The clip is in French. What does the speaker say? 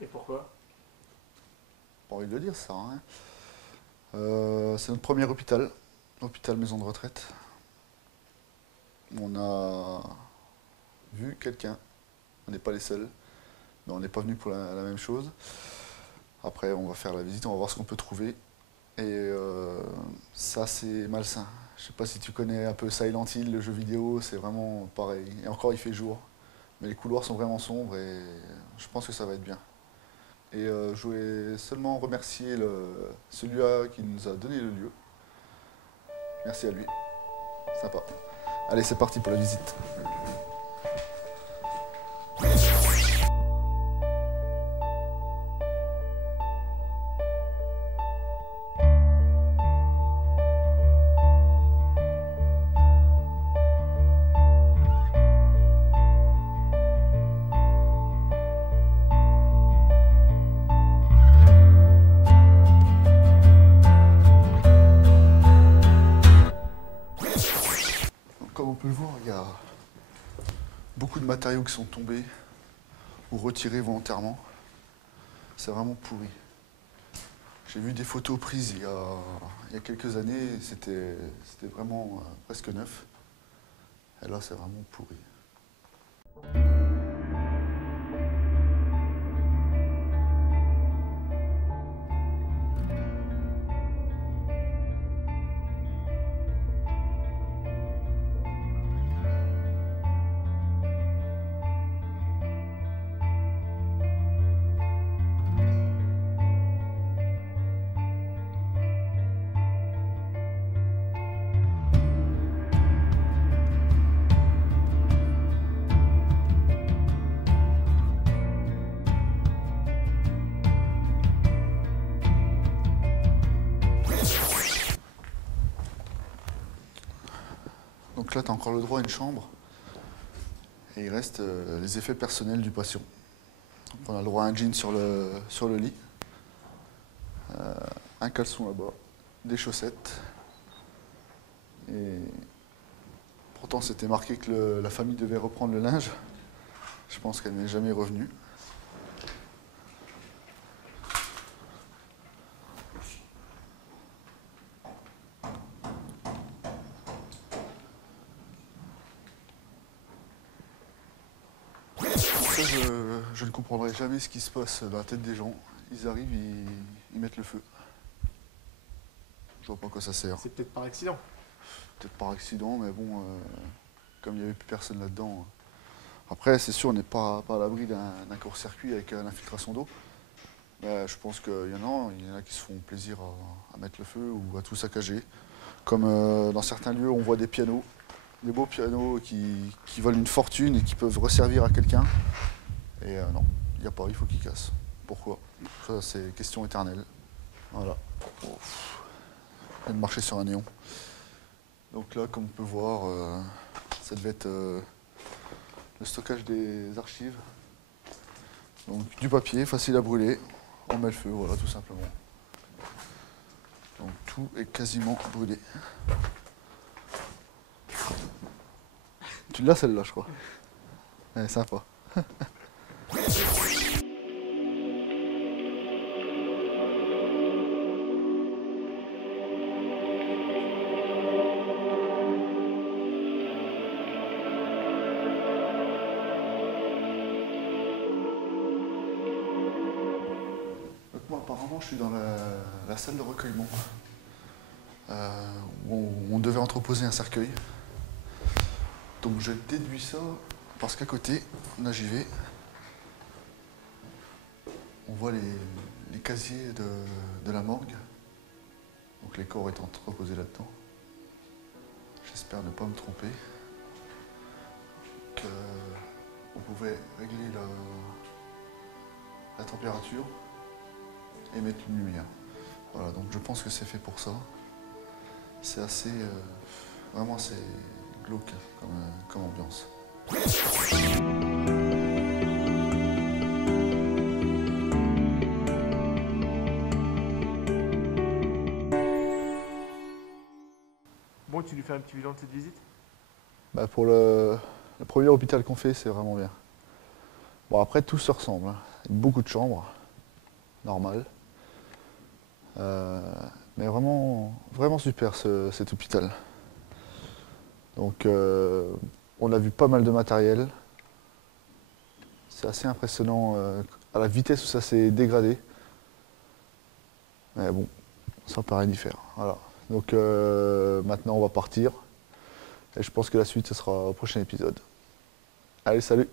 Et pourquoi? Pas envie de le dire, ça, hein. C'est notre premier hôpital maison de retraite. On a vu quelqu'un, on n'est pas les seuls, mais on n'est pas venu pour la même chose. Après, on va faire la visite, on va voir ce qu'on peut trouver. Et ça, c'est malsain. Je sais pas si tu connais un peu Silent Hill, le jeu vidéo, c'est vraiment pareil. Et encore, il fait jour. Mais les couloirs sont vraiment sombres et je pense que ça va être bien. Et je voulais seulement remercier celui-là qui nous a donné le lieu. Merci à lui. Sympa. Allez, c'est parti pour la visite. Comme on peut le voir, il y a beaucoup de matériaux qui sont tombés ou retirés volontairement. C'est vraiment pourri. J'ai vu des photos prises il y a quelques années, c'était vraiment presque neuf. Et là, c'est vraiment pourri. Donc là, tu as encore le droit à une chambre. Et il reste les effets personnels du patient. Donc on a le droit à un jean sur le lit, un caleçon là-bas, des chaussettes. Et pourtant, c'était marqué que la famille devait reprendre le linge. Je pense qu'elle n'est jamais revenue. Ça, je ne comprendrai jamais ce qui se passe dans la tête des gens. Ils arrivent, ils mettent le feu. Je vois pas à quoi ça sert. C'est peut-être par accident. Peut-être par accident, mais bon, comme il n'y avait plus personne là-dedans. Après, c'est sûr, on n'est pas à l'abri d'un court-circuit avec l'infiltration d'eau. Mais je pense qu'il y en a qui se font plaisir à mettre le feu ou à tout saccager. Comme dans certains lieux, on voit des pianos, des beaux pianos qui valent une fortune et qui peuvent resservir à quelqu'un. Et non, il n'y a pas, il faut qu'ils cassent. Pourquoi? Ça, c'est question éternelle. Voilà. Oh, je viens de marcher sur un néon. Donc là, comme on peut voir, ça devait être le stockage des archives. Donc du papier, facile à brûler. On met le feu, voilà, tout simplement. Donc tout est quasiment brûlé. Tu l'as celle-là, je crois. Elle est sympa. Donc moi, apparemment, je suis dans la salle de recueillement, où on devait entreposer un cercueil. Donc je déduis ça parce qu'à côté, là j'y vais, on voit les casiers de la morgue. Donc les corps étant entreposés là-dedans. J'espère ne pas me tromper. On pouvait régler la température et mettre une lumière. Voilà, donc je pense que c'est fait pour ça. C'est assez, vraiment assez glauque comme ambiance. Bon, tu lui fais un petit bilan de cette visite? Bah pour le premier hôpital qu'on fait, c'est vraiment bien. Bon, après, tout se ressemble, hein. beaucoup de chambres, normal. Mais vraiment, vraiment super cet hôpital. Donc on a vu pas mal de matériel. C'est assez impressionnant à la vitesse où ça s'est dégradé. Mais bon, ça paraît différent. Voilà. Donc maintenant on va partir. Et je pense que la suite ce sera au prochain épisode. Allez, salut!